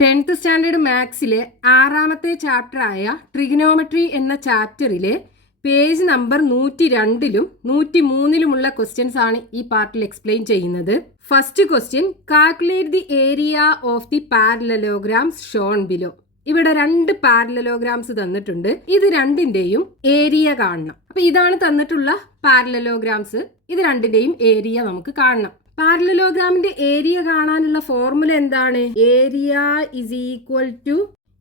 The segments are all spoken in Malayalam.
10th സ്റ്റാൻഡേർഡ് മാത്സിലെ 6ാമത്തെ ചാപ്റ്ററായ ട്രിഗണോമെട്രി എന്ന ചാപ്റ്ററിലെ പേജ് നമ്പർ 102-ലും 103-ലുമുള്ള ക്വസ്റ്റ്യൻസ് ആണ് ഈ പാർട്ടിൽ എക്സ്പ്ലെയിൻ ചെയ്യുന്നത്. First question, calculate the area of the parallelograms Sean below. ഇവിടെ 2 പാരലലോഗ്രാംസ് തന്നിട്ടുണ്ട്. ഇത് രണ്ടിന്റെയും ഏരിയ കാണണം. അപ്പൊ ഇതാണ് തന്നിട്ടുള്ള പാരലലോഗ്രാംസ്. ഇത് രണ്ടിന്റെയും ഏരിയ നമുക്ക് കാണണം. പാരലലോഗ്രാമിന്റെ ഏരിയ കാണാനുള്ള ഫോർമുല എന്താണ്? Area is equal to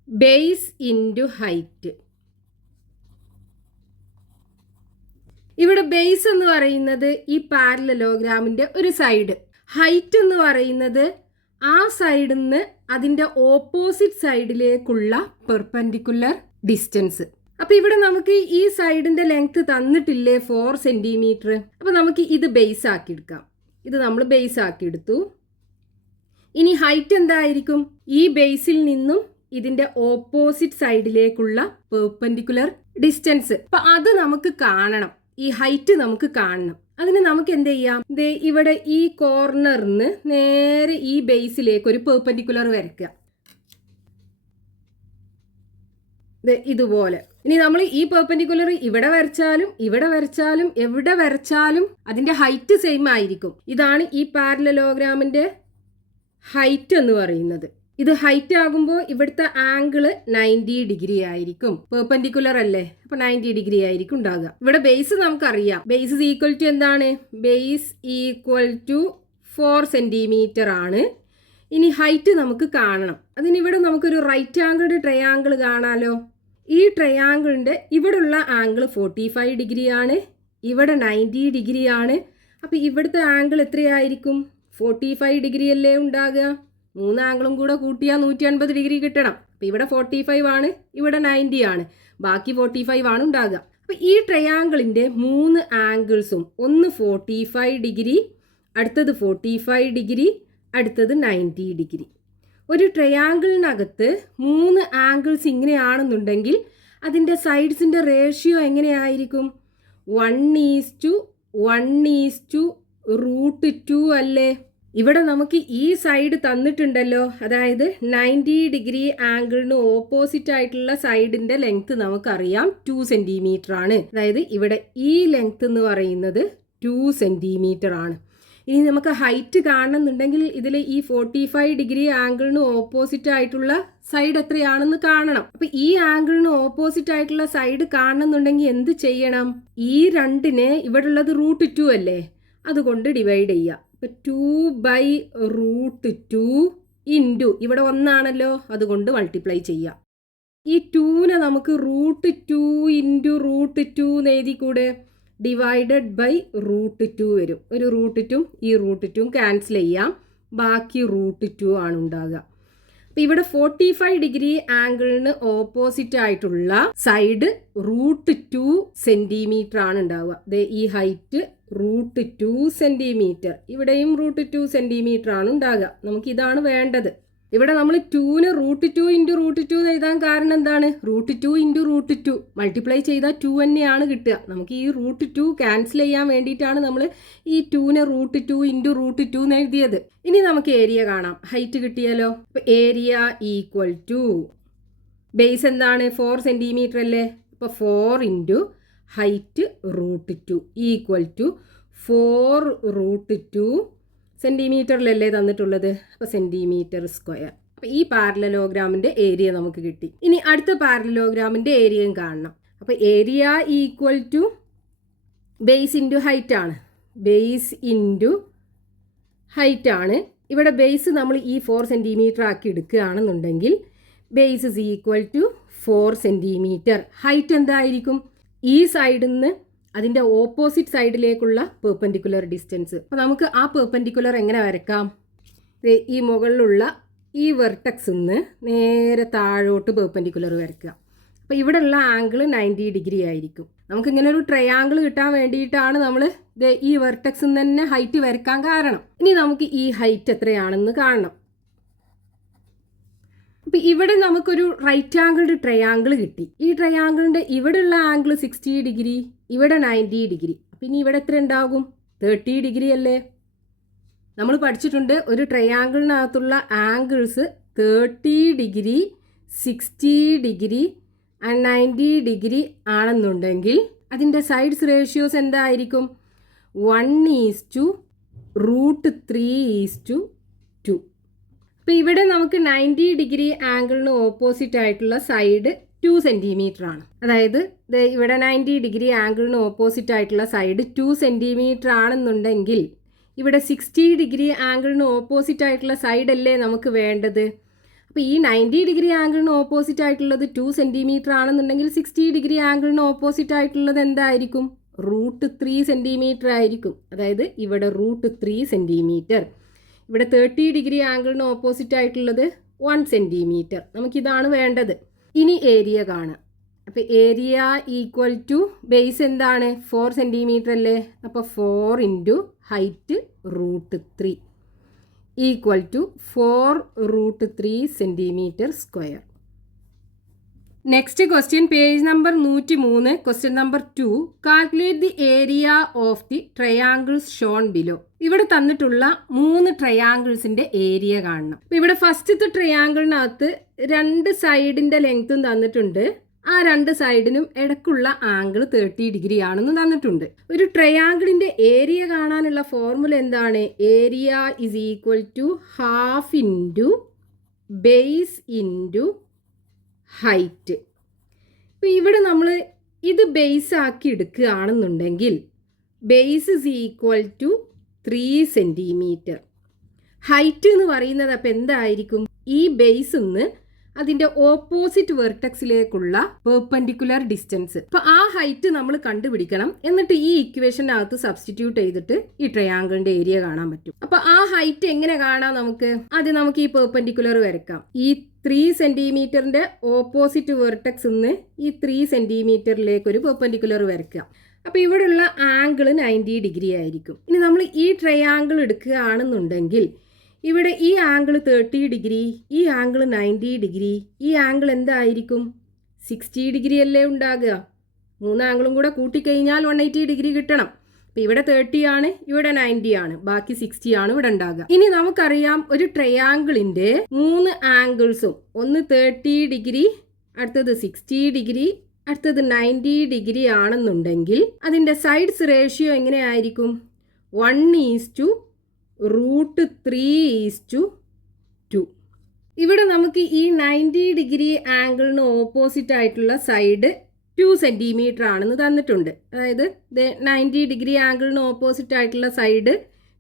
base into height. ഇവിടെ ബേസ് എന്ന് പറയുന്നത് ഈ പാരലലോഗ്രാമിന്റെ ഒരു സൈഡ്, ഹൈറ്റ് എന്ന് പറയുന്നത് ആ സൈഡിൽ നിന്ന് അതിന്റെ ഓപ്പോസിറ്റ് സൈഡിലേക്കുള്ള പെർപെൻഡിക്കുലർ ഡിസ്റ്റൻസ്. അപ്പൊ ഇവിടെ നമുക്ക് ഈ സൈഡിന്റെ ലെങ്ത് തന്നിട്ടില്ലേ 4 സെന്റിമീറ്റർ. അപ്പൊ നമുക്ക് ഇത് ബേസ് ആക്കി എടുക്കാം. ഇത് നമ്മൾ ബേസ് ആക്കി എടുത്തു. ഇനി ഹൈറ്റ് എന്തായിരിക്കും? ഈ ബേസിൽ നിന്നും ഇതിന്റെ ഓപ്പോസിറ്റ് സൈഡിലേക്കുള്ള പെർപെൻഡിക്കുലർ ഡിസ്റ്റൻസ്. അപ്പൊ അത് നമുക്ക് കാണണം. ഈ ഹൈറ്റ് നമുക്ക് കാണണം. അതിന് നമുക്ക് എന്ത് ചെയ്യാം? ഇവിടെ ഈ കോർണറിന് നേരെ ഈ ബേസിലേക്ക് ഒരു പെർപെൻഡിക്കുലർ വരയ്ക്കുക. ഇതുപോലെ. ഇനി നമ്മൾ ഈ പെർപെൻഡിക്കുലർ ഇവിടെ വരച്ചാലും എവിടെ വരച്ചാലും അതിന്റെ ഹൈറ്റ് സെയിം ആയിരിക്കും. ഇതാണ് ഈ പാരലലോഗ്രാമിന്റെ ഹൈറ്റ് എന്ന് പറയുന്നത്. ഇത് ഹൈറ്റ് ആകുമ്പോൾ ഇവിടുത്തെ ആംഗിള് 90 ഡിഗ്രി ആയിരിക്കും. പെർപെൻഡിക്കുലർ അല്ലേ, അപ്പൊ 90 ഡിഗ്രി ആയിരിക്കും ഉണ്ടാകുക. ഇവിടെ ബേസ് നമുക്കറിയാം. ബേസ് ഈക്വൽ ടു എന്താണ്? ബേസ് ഈക്വൽ ടു 4 സെന്റിമീറ്റർ ആണ്. ഇനി ഹൈറ്റ് നമുക്ക് കാണണം. അതിനിവിടെ നമുക്കൊരു റൈറ്റ് ആംഗിൾഡ് ട്രയാങ്കിൾ കാണാലോ. ഈ ട്രയാങ്കിളിന്റെ ഇവിടെയുള്ള ആംഗിൾ 45 ഡിഗ്രി ആണ്, ഇവിടെ 90 ഡിഗ്രി ആണ്. അപ്പൊ ഇവിടുത്തെ ആംഗിൾ എത്രയായിരിക്കും? 45 ഡിഗ്രി അല്ലേ ഉണ്ടാകുക. 3 ആംഗിളും കൂടെ കൂട്ടിയാൽ 180 ഡിഗ്രി കിട്ടണം. അപ്പൊ ഇവിടെ 45 ആണ്, ഇവിടെ 90 ആണ്, ബാക്കി 45 ആണ് ഉണ്ടാകുക. അപ്പൊ ഈ ട്രയാങ്കിളിന്റെ 3 ആംഗിൾസും, ഒന്ന് 45 ഡിഗ്രി, അടുത്തത് 45 ഡിഗ്രി, അടുത്തത് 90 ഡിഗ്രി. ഒരു ട്രയാങ്കിളിനകത്ത് 3 ആംഗിൾസ് ഇങ്ങനെയാണെന്നുണ്ടെങ്കിൽ അതിൻ്റെ സൈഡ്സിൻ്റെ റേഷ്യോ എങ്ങനെയായിരിക്കും? 1:1:√2 അല്ലേ? ഇവിടെ നമുക്ക് ഈ സൈഡ് തന്നിട്ടുണ്ടല്ലോ. അതായത് 90 ഡിഗ്രി ആംഗിളിന് ഓപ്പോസിറ്റ് ആയിട്ടുള്ള സൈഡിന്റെ ലെങ്ത് നമുക്കറിയാം 2 സെന്റിമീറ്റർ ആണ്. അതായത് ഇവിടെ ഈ ലെങ്ത് എന്ന് പറയുന്നത് 2 സെന്റിമീറ്റർ ആണ്. ഇനി നമുക്ക് ഹൈറ്റ് കാണണമെന്നുണ്ടെങ്കിൽ ഇതിൽ ഈ 45 ഡിഗ്രി ആംഗിളിന് ഓപ്പോസിറ്റ് ആയിട്ടുള്ള സൈഡ് എത്രയാണെന്ന് കാണണം. അപ്പൊ ഈ ആംഗിളിന് ഓപ്പോസിറ്റ് ആയിട്ടുള്ള സൈഡ് കാണണമെന്നുണ്ടെങ്കിൽ എന്ത് ചെയ്യണം? ഈ രണ്ടിനെ ഇവിടെ ഉള്ളത് √2 അല്ലേ, അതുകൊണ്ട് ഡിവൈഡ് ചെയ്യുക. അപ്പൊ 2/√2 ഇൻറ്റു ഇവിടെ 1 ആണല്ലോ, അതുകൊണ്ട് മൾട്ടിപ്ലൈ ചെയ്യുക. ഈ 2നെ നമുക്ക് √2 ഇൻറ്റു √2 എന്ന് എഴുതി കൂടെ? ഡിവൈഡഡ് ബൈ √2 വരും. ഒരു √2 ഈ √2 ക്യാൻസൽ ചെയ്യാം, ബാക്കി √2 ആണ് ഉണ്ടാകുക. അപ്പം ഇവിടെ 45 ഡിഗ്രി ആംഗിളിന് ഓപ്പോസിറ്റ് ആയിട്ടുള്ള സൈഡ് √2 സെന്റിമീറ്റർ ആണ് ഉണ്ടാവുക. ഈ ഹൈറ്റ് √2 സെന്റിമീറ്റർ, ഇവിടെയും √2 സെന്റിമീറ്റർ ആണ് ഉണ്ടാകുക. നമുക്ക് ഇതാണ് വേണ്ടത്. ഇവിടെ നമ്മൾ 2ന് √2 ഇൻറ്റു √2 എന്ന് എഴുതാൻ കാരണം എന്താണ്? √2 ഇൻറ്റു √2 മൾട്ടിപ്ലൈ ചെയ്താൽ 2 തന്നെയാണ് കിട്ടുക. നമുക്ക് ഈ √2 ക്യാൻസൽ ചെയ്യാൻ വേണ്ടിയിട്ടാണ് നമ്മൾ ഈ 2നെ √2 ഇൻറ്റു √2 എന്ന് എഴുതിയത്. ഇനി നമുക്ക് ഏരിയ കാണാം. ഹൈറ്റ് കിട്ടിയാലോ. അപ്പോൾ ഏരിയ ഈക്വൽ ടു ബേസ് എന്താണ്? 4 സെന്റിമീറ്റർ അല്ലേ. അപ്പോൾ 4 ഇൻറ്റു ഹൈറ്റ് √2 ഈക്വൽ ടു 4√2 സെന്റിമീറ്ററിലല്ലേ തന്നിട്ടുള്ളത്. അപ്പോൾ സെന്റിമീറ്റർ സ്ക്വയർ. അപ്പോൾ ഈ പാരലലോഗ്രാമിന്റെ ഏരിയ നമുക്ക് കിട്ടി. ഇനി അടുത്ത പാരലലോഗ്രാമിന്റെ ഏരിയയും കാണണം. അപ്പോൾ area equal to base into height ആണ്. ബേസ് ഇൻറ്റു ഹൈറ്റ് ആണ്. ഇവിടെ ബേസ് നമ്മൾ ഈ 4 സെന്റിമീറ്റർ ആക്കി എടുക്കുകയാണെന്നുണ്ടെങ്കിൽ base is equal to 4 centimetre. Height എന്തായിരിക്കും? ഈ സൈഡിൽ നിന്ന് അതിൻ്റെ ഓപ്പോസിറ്റ് സൈഡിലേക്കുള്ള പെർപെൻഡിക്കുലർ ഡിസ്റ്റൻസ്. അപ്പോൾ നമുക്ക് ആ പെർപെൻഡിക്കുലർ എങ്ങനെ വരയ്ക്കാം? ഈ മുകളിലുള്ള ഈ വെർട്ടക്സിൽ നിന്ന് നേരെ താഴോട്ട് പെർപെൻഡിക്കുലർ വരയ്ക്കുക. അപ്പോൾ ഇവിടെയുള്ള ആംഗിൾ 90 ഡിഗ്രി ആയിരിക്കും. നമുക്കിങ്ങനെ ഒരു ട്രയാങ്കിൾ കിട്ടാൻ വേണ്ടിയിട്ടാണ് നമ്മൾ ഈ വെർട്ടക്സിൽ നിന്ന് തന്നെ ഹൈറ്റ് വരയ്ക്കാൻ കാരണം. ഇനി നമുക്ക് ഈ ഹൈറ്റ് എത്രയാണെന്ന് കാണണം. അപ്പം ഇവിടെ നമുക്കൊരു റൈറ്റ് ആംഗിൾഡ് ട്രയാങ്കിൾ കിട്ടി. ഈ ട്രയാങ്കിളിൻ്റെ ഇവിടെയുള്ള ആംഗിൾ 60 ഡിഗ്രി, ഇവിടെ 90 ഡിഗ്രി. അപ്പം ഇനി ഇവിടെ എത്ര ഉണ്ടാകും? 30 ഡിഗ്രി അല്ലേ. നമ്മൾ പഠിച്ചിട്ടുണ്ട് ഒരു ട്രയാങ്കിളിനകത്തുള്ള angles 30 degree 60 degree and 90 degree ആണെന്നുണ്ടെങ്കിൽ അതിൻ്റെ സൈഡ്സ് റേഷ്യോസ് എന്തായിരിക്കും? 1:√3:2. അപ്പോൾ ഇവിടെ നമുക്ക് 90 ഡിഗ്രി ആംഗിളിന് ഓപ്പോസിറ്റ് ആയിട്ടുള്ള സൈഡ് 2 സെൻറ്റിമീറ്റർ ആണ്. അതായത് ഇവിടെ 90 ഡിഗ്രി ആംഗിളിന് ഓപ്പോസിറ്റ് ആയിട്ടുള്ള സൈഡ് 2 സെൻറ്റിമീറ്റർ ആണെന്നുണ്ടെങ്കിൽ ഇവിടെ 60 ഡിഗ്രി ആംഗിളിന് ഓപ്പോസിറ്റ് ആയിട്ടുള്ള സൈഡ് അല്ലേ നമുക്ക് വേണ്ടത്. അപ്പോൾ ഈ 90 ഡിഗ്രി ആംഗിളിന് ഓപ്പോസിറ്റ് ആയിട്ടുള്ളത് 2 സെൻറ്റിമീറ്റർ ആണെന്നുണ്ടെങ്കിൽ 60 ഡിഗ്രി ആംഗിളിന് ഓപ്പോസിറ്റ് ആയിട്ടുള്ളത് എന്തായിരിക്കും? √3 സെൻറ്റിമീറ്റർ ആയിരിക്കും. അതായത് ഇവിടെ √3 സെൻറ്റിമീറ്റർ. ഇവിടെ 30 ഡിഗ്രി ആംഗിളിന് ഓപ്പോസിറ്റ് ആയിട്ടുള്ളത് 1 സെൻറ്റിമീറ്റർ. നമുക്കിതാണ് വേണ്ടത്. ഇനി ഏരിയ കാണാം. അപ്പോൾ ഏരിയ ഈക്വൽ ടു ബേസ് എന്താണ്? 4 സെൻറ്റിമീറ്റർ അല്ലേ. അപ്പോൾ 4 into height √3 equal to 4√3 centimetre square. Next question, page number 103, question number 2. Calculate the area of the triangles shown below. ഇവിടെ തന്നിട്ടുള്ള 3 ട്രയാങ്കിൾസിന്റെ ഏരിയ കാണണം. ഇവിടെ ഫസ്റ്റത്തെ ട്രയാങ്കിളിനകത്ത് 2 സൈഡിന്റെ ലെങ്ത്തും തന്നിട്ടുണ്ട്. ആ 2 സൈഡിനും ഇടയ്ക്കുള്ള ആംഗിൾ 30 ഡിഗ്രി ആണെന്ന് തന്നിട്ടുണ്ട്. ഒരു ട്രയാങ്കിളിന്റെ ഏരിയ കാണാനുള്ള ഫോർമുല എന്താണ്? Area is equal to half into base into height. ഇപ്പോൾ ഇവിടെ നമ്മൾ ഇത് ബേസ് ആക്കി എടുക്കുകയാണെന്നുണ്ടെങ്കിൽ base is equal to 3 centimetre. Height എന്ന് പറയുന്നത് അപ്പോൾ എന്തായിരിക്കും? ഈ ബേസിൽ നിന്ന് അതിൻ്റെ ഓപ്പോസിറ്റ് വെർട്ടക്സിലേക്കുള്ള പെർപെൻഡിക്കുലർ ഡിസ്റ്റൻസ്. അപ്പോൾ ആ ഹൈറ്റ് നമ്മൾ കണ്ടുപിടിക്കണം. എന്നിട്ട് ഈ ഇക്വേഷനകത്ത് സബ്സ്റ്റിറ്റ്യൂട്ട് ചെയ്തിട്ട് ഈ ട്രയാങ്കിളിൻ്റെ ഏരിയ കാണാൻ പറ്റും. അപ്പോൾ ആ ഹൈറ്റ് എങ്ങനെ കാണാം നമുക്ക്? ആദ്യം നമുക്ക് ഈ പെർപെൻഡിക്കുലർ വരയ്ക്കാം. ഈ 3 സെൻറ്റിമീറ്ററിൻ്റെ ഓപ്പോസിറ്റ് വെർട്ടക്സിൽ നിന്ന് ഈ 3 സെൻറ്റിമീറ്ററിലേക്ക് ഒരു പെർപെൻഡിക്കുലർ വരയ്ക്കാം. അപ്പോൾ ഇവിടെയുള്ള ആംഗിൾ 90 ഡിഗ്രി ആയിരിക്കും. ഇനി നമ്മൾ ഈ ട്രയാങ്കിൾ എടുക്കുകയാണെന്നുണ്ടെങ്കിൽ ഇവിടെ ഈ ആംഗിൾ 30 ഡിഗ്രി, ഈ ആംഗിൾ 90 ഡിഗ്രി, ഈ ആംഗിൾ എന്തായിരിക്കും? 60 ഡിഗ്രി അല്ലേ ഉണ്ടാകുക. 3 ആംഗിളും കൂടെ കൂട്ടിക്കഴിഞ്ഞാൽ 180 ഡിഗ്രി കിട്ടണം. അപ്പോൾ ഇവിടെ 30 ആണ്, ഇവിടെ 90 ആണ്, ബാക്കി 60 ആണ് ഇവിടെ ഉണ്ടാകുക. ഇനി നമുക്കറിയാം ഒരു ട്രയാങ്കിളിൻ്റെ 3 ആംഗിൾസും, ഒന്ന് 30 ഡിഗ്രി, അടുത്തത് 60 ഡിഗ്രി, അടുത്തത് 90 ഡിഗ്രി ആണെന്നുണ്ടെങ്കിൽ അതിൻ്റെ സൈഡ്സ് റേഷ്യോ എങ്ങനെയായിരിക്കും? 1:√3:2. ഇവിടെ നമുക്ക് ഈ 90 ഡിഗ്രി ആംഗിളിന് ഓപ്പോസിറ്റ് ആയിട്ടുള്ള സൈഡ് 2 സെൻറ്റിമീറ്റർ ആണെന്ന് തന്നിട്ടുണ്ട്. അതായത് 90 ഡിഗ്രി ആംഗിളിന് ഓപ്പോസിറ്റ് ആയിട്ടുള്ള സൈഡ്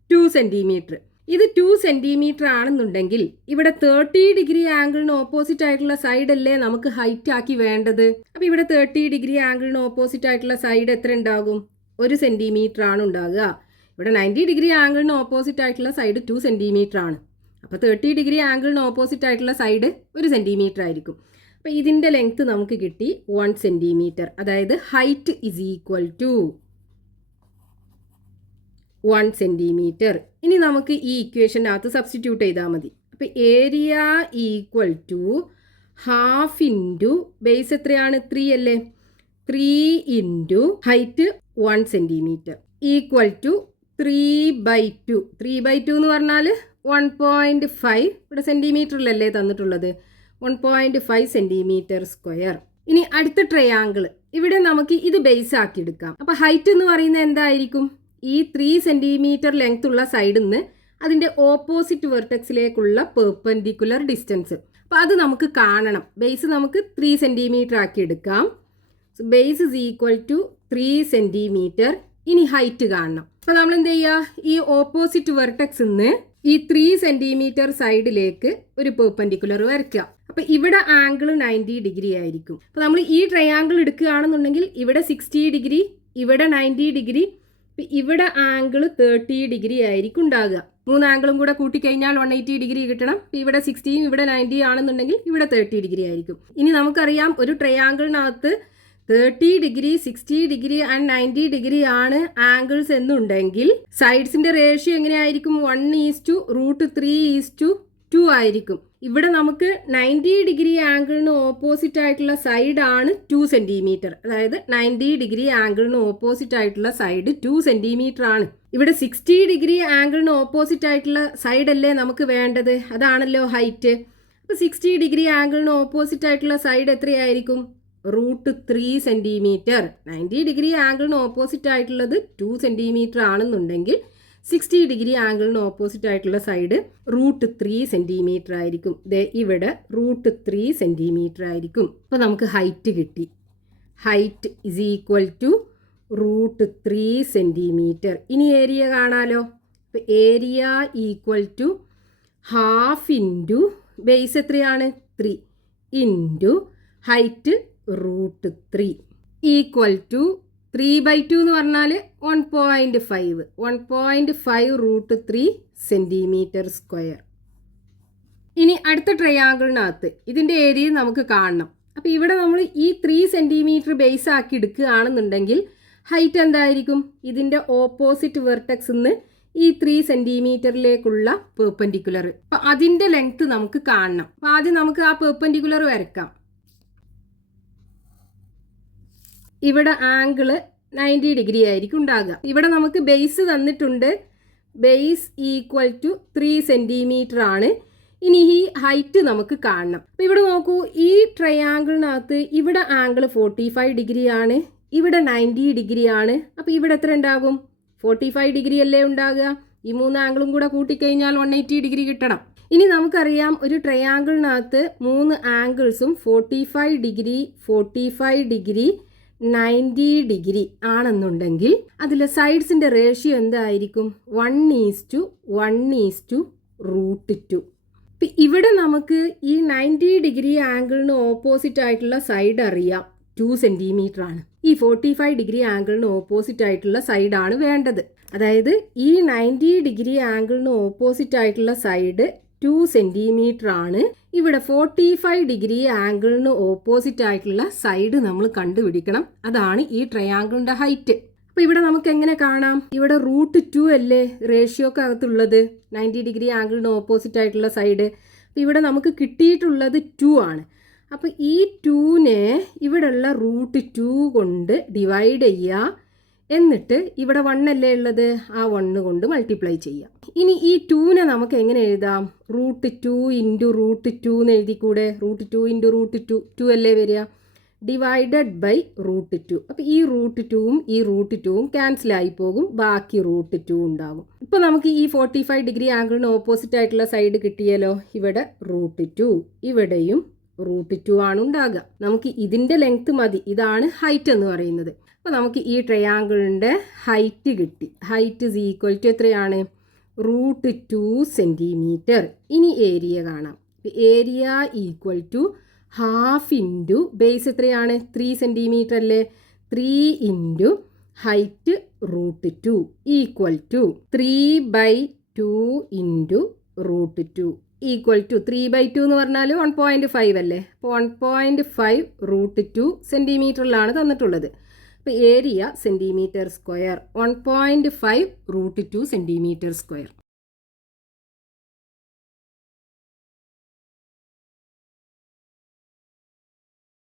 2 സെൻറ്റിമീറ്റർ. ഇത് 2 സെൻറ്റിമീറ്റർ ആണെന്നുണ്ടെങ്കിൽ ഇവിടെ 30 ഡിഗ്രി ആംഗിളിന് ഓപ്പോസിറ്റ് ആയിട്ടുള്ള സൈഡ് അല്ലേ നമുക്ക് ഹൈറ്റ് ആക്കി വേണ്ടത്. അപ്പോൾ ഇവിടെ 30 ഡിഗ്രി ആംഗിളിന് ഓപ്പോസിറ്റ് ആയിട്ടുള്ള സൈഡ് എത്ര ഉണ്ടാകും? 1 സെൻറ്റിമീറ്റർ ആണ് ഉണ്ടാകുക. ഇവിടെ 90 ഡിഗ്രി ആംഗിളിന് ഓപ്പോസിറ്റ് ആയിട്ടുള്ള സൈഡ് 2 സെൻറ്റിമീറ്റർ ആണ്. അപ്പോൾ 30 ഡിഗ്രി ആംഗിളിന് ഓപ്പോസിറ്റ് ആയിട്ടുള്ള സൈഡ് 1 സെൻറ്റിമീറ്റർ ആയിരിക്കും. അപ്പോൾ ഇതിൻ്റെ ലെങ്ത്ത് നമുക്ക് കിട്ടി 1 സെൻറ്റിമീറ്റർ. അതായത് height is equal to 1 centimetre. ഇനി നമുക്ക് ഈ ഇക്വേഷനകത്ത് സബ്സ്റ്റിറ്റ്യൂട്ട് ചെയ്താൽ മതി. അപ്പോൾ area equal to half into base എത്രയാണ്? 3 അല്ലേ. 3 into height 1 centimetre equal to 3/2. 3/2 എന്ന് പറഞ്ഞാൽ 1.5. ഇവിടെ സെൻറ്റിമീറ്ററിലല്ലേ തന്നിട്ടുള്ളത്. 1.5 സെൻറ്റിമീറ്റർ സ്ക്വയർ. ഇനി അടുത്ത ട്രയാങ്കിൾ, ഇവിടെ നമുക്ക് ഇത് ബേസ് ആക്കി എടുക്കാം. അപ്പോൾ ഹൈറ്റ് എന്ന് പറയുന്നത് എന്തായിരിക്കും? ഈ 3 സെൻറ്റിമീറ്റർ ലെങ്ത് ഉള്ള സൈഡിൽ നിന്ന് അതിൻ്റെ ഓപ്പോസിറ്റ് വെർട്ടക്സിലേക്കുള്ള പെർപെൻഡിക്കുലർ ഡിസ്റ്റൻസ്. അപ്പോൾ അത് നമുക്ക് കാണണം. ബേസ് നമുക്ക് 3 സെൻറ്റിമീറ്റർ ആക്കി എടുക്കാം. So base is equal to 3 centimetre. ഇനി ഹൈറ്റ് കാണണം. അപ്പോൾ നമ്മൾ എന്ത് ചെയ്യുക? ഈ ഓപ്പോസിറ്റ് വെർട്ടക്സിൽ നിന്ന് ഈ 3 സെൻറ്റിമീറ്റർ സൈഡിലേക്ക് ഒരു പെർപെൻഡിക്കുലർ വരയ്ക്കുക. അപ്പോൾ ഇവിടെ ആംഗിൾ 90 ഡിഗ്രി ആയിരിക്കും. അപ്പോൾ നമ്മൾ ഈ ട്രയാങ്കിൾ എടുക്കുകയാണെന്നുണ്ടെങ്കിൽ ഇവിടെ 60 ഡിഗ്രി, ഇവിടെ 90 ഡിഗ്രി, ഇവിടെ ആംഗിൾ 30 ഡിഗ്രി ആയിരിക്കും ഉണ്ടാകുക. 3 ആംഗിളും കൂടെ കൂട്ടിക്കഴിഞ്ഞാൽ 180 ഡിഗ്രി കിട്ടണം. ഇവിടെ 60യും ഇവിടെ 90 ആണെന്നുണ്ടെങ്കിൽ ഇവിടെ 30 ഡിഗ്രി ആയിരിക്കും. ഇനി നമുക്കറിയാം ഒരു ട്രയാങ്കിളിനകത്ത് 30 ഡിഗ്രി, 60 ഡിഗ്രി ആൻഡ് 90 ഡിഗ്രി ആണ് ആംഗിൾസ് എന്നുണ്ടെങ്കിൽ സൈഡ്സിന്റെ റേഷ്യോ എങ്ങനെയായിരിക്കും? 1:√3:2 ആയിരിക്കും. ഇവിടെ നമുക്ക് 90 ഡിഗ്രി ആംഗിളിന് ഓപ്പോസിറ്റ് ആയിട്ടുള്ള സൈഡ് ആണ് 2 സെൻറ്റിമീറ്റർ. അതായത് 90 ഡിഗ്രി ആംഗിളിന് ഓപ്പോസിറ്റ് ആയിട്ടുള്ള സൈഡ് 2 സെൻറ്റിമീറ്റർ ആണ്. ഇവിടെ 60 ഡിഗ്രി ആംഗിളിന് ഓപ്പോസിറ്റ് ആയിട്ടുള്ള സൈഡ് അല്ലേ നമുക്ക് വേണ്ടത്. അതാണല്ലോ ഹൈറ്റ്. അപ്പോൾ 60 ഡിഗ്രി ആംഗിളിന് ഓപ്പോസിറ്റ് ആയിട്ടുള്ള സൈഡ് എത്രയായിരിക്കും? √3 സെൻറ്റിമീറ്റർ. 90 ഡിഗ്രി ആംഗിളിന് ഓപ്പോസിറ്റ് ആയിട്ടുള്ളത് 2 സെൻറ്റിമീറ്റർ ആണെന്നുണ്ടെങ്കിൽ 60 ഡിഗ്രി ആംഗിളിന് ഓപ്പോസിറ്റ് ആയിട്ടുള്ള സൈഡ് √3 സെൻറ്റിമീറ്റർ ആയിരിക്കും. ഇവിടെ √3 സെൻറ്റിമീറ്റർ ആയിരിക്കും. അപ്പോൾ നമുക്ക് ഹൈറ്റ് കിട്ടി. Height is equal to √3 centimetre. ഇനി ഏരിയ കാണാലോ. അപ്പോൾ area equal to half into base എത്രയാണ്? 3 ഇൻറ്റു ഹൈറ്റ് √3 ഈക്വൽ ടു 3/2 എന്ന് പറഞ്ഞാൽ 1.5. 1.5 √3 സെൻറ്റിമീറ്റർ സ്ക്വയർ. ഇനി അടുത്ത ട്രയാങ്കിളിനകത്ത് ഇതിൻ്റെ ഏരിയ നമുക്ക് കാണണം. അപ്പോൾ ഇവിടെ നമ്മൾ ഈ 3 സെൻറ്റിമീറ്റർ ബേസ് ആക്കി എടുക്കുകയാണെന്നുണ്ടെങ്കിൽ ഹൈറ്റ് എന്തായിരിക്കും? ഇതിൻ്റെ ഓപ്പോസിറ്റ് വെർട്ടെക്സിൽ നിന്ന് ഈ 3 സെൻറ്റിമീറ്ററിലേക്കുള്ള പെർപെൻഡിക്കുലർ. അപ്പോൾ അതിൻ്റെ ലെങ്ത് നമുക്ക് കാണണം. അപ്പോൾ ആദ്യം നമുക്ക് ആ പെർപെൻഡിക്കുലർ വരയ്ക്കാം. ഇവിടെ ആംഗിള് 90 ഡിഗ്രി ആയിരിക്കും ഉണ്ടാകുക. ഇവിടെ നമുക്ക് ബേസ് തന്നിട്ടുണ്ട്. ബേസ് ഈക്വൽ ടു 3 സെൻറ്റിമീറ്റർ ആണ്. ഇനി ഈ ഹൈറ്റ് നമുക്ക് കാണണം. അപ്പോൾ ഇവിടെ നോക്കൂ, ഈ ട്രയാങ്കിളിനകത്ത് ഇവിടെ ആംഗിൾ 45 ഡിഗ്രി ആണ്, ഇവിടെ 90 ഡിഗ്രി ആണ്. അപ്പോൾ ഇവിടെ എത്ര ഉണ്ടാകും? 45 ഡിഗ്രി അല്ലേ ഉണ്ടാകുക. ഈ 3 ആംഗിളും കൂടെ കൂട്ടിക്കഴിഞ്ഞാൽ 180 ഡിഗ്രി കിട്ടണം. ഇനി നമുക്കറിയാം ഒരു ട്രയാങ്കിളിനകത്ത് 3 ആംഗിൾസും 45 ഡിഗ്രി 45 ഡിഗ്രി 90 ഡിഗ്രി ആണെന്നുണ്ടെങ്കിൽ അതിലെ സൈഡ്സിൻ്റെ റേഷ്യോ എന്തായിരിക്കും? 1:1:√2. ഇപ്പം ഇവിടെ നമുക്ക് ഈ 90 ഡിഗ്രി ആംഗിളിന് ഓപ്പോസിറ്റ് ആയിട്ടുള്ള സൈഡ് അറിയാം, 2 സെൻറ്റിമീറ്റർ ആണ്. ഈ 45 ഡിഗ്രി ആംഗിളിന് ഓപ്പോസിറ്റ് ആയിട്ടുള്ള സൈഡാണ് വേണ്ടത്. അതായത് ഈ 90 ഡിഗ്രി ആംഗിളിന് ഓപ്പോസിറ്റ് ആയിട്ടുള്ള സൈഡ് 2 സെൻറ്റിമീറ്റർ ആണ്. ഇവിടെ 45 ഡിഗ്രി ആംഗിളിന് ഓപ്പോസിറ്റ് ആയിട്ടുള്ള സൈഡ് നമ്മൾ കണ്ടുപിടിക്കണം. അതാണ് ഈ ട്രയാങ്കിളിൻ്റെ ഹൈറ്റ്. അപ്പോൾ ഇവിടെ നമുക്ക് എങ്ങനെ കാണാം? ഇവിടെ √2 അല്ലേ റേഷ്യോക്കകത്തുള്ളത്, 90 ഡിഗ്രി ആംഗിളിന് ഓപ്പോസിറ്റ് ആയിട്ടുള്ള സൈഡ്. അപ്പോൾ ഇവിടെ നമുക്ക് കിട്ടിയിട്ടുള്ളത് 2 ആണ്. അപ്പോൾ ഈ 2നെ ഇവിടെയുള്ള √2 കൊണ്ട് ഡിവൈഡ് ചെയ്യുക. എന്നിട്ട് ഇവിടെ 1 അല്ലേ ഉള്ളത്, ആ 1 കൊണ്ട് മൾട്ടിപ്ലൈ ചെയ്യാം. ഇനി ഈ 2നെ നമുക്ക് എങ്ങനെ എഴുതാം? √2 ഇൻറ്റു √2 എന്ന് എഴുതിക്കൂടെ? √2 ഇൻറ്റു √2 2 അല്ലേ വരിക, ഡിവൈഡഡ് ബൈ √2. അപ്പോൾ ഈ √2ഉം ഈ √2ഉം ക്യാൻസലായി പോകും, ബാക്കി √2 ഉണ്ടാകും. ഇപ്പോൾ നമുക്ക് ഈ 45 ഡിഗ്രി ആംഗിളിന് ഓപ്പോസിറ്റ് ആയിട്ടുള്ള സൈഡ് കിട്ടിയല്ലോ. ഇവിടെ √2, ഇവിടെയും √2 ആണ് ഉണ്ടാകുക. നമുക്ക് ഇതിൻ്റെ ലെങ്ത് മതി, ഇതാണ് ഹൈറ്റ് എന്ന് പറയുന്നത്. അപ്പോൾ നമുക്ക് ഈ ട്രയാങ്കിളിൻ്റെ ഹൈറ്റ് കിട്ടി. ഹൈറ്റ് ഇസ് ഈക്വൽ ടു എത്രയാണ്? √2 സെൻറ്റിമീറ്റർ. ഇനി ഏരിയ കാണാം. Area equal to half into base എത്രയാണ്? 3 സെൻറ്റിമീറ്റർ അല്ലേ, 3 into height √2 equal to 3/2 into √2 equal to 3/2 എന്ന് പറഞ്ഞാൽ 1.5 അല്ലേ. അപ്പോൾ 1.5 √2 സെൻറ്റിമീറ്ററിലാണ് തന്നിട്ടുള്ളത്. അപ്പോൾ area centimetre square 1.5 √2 centimetre square.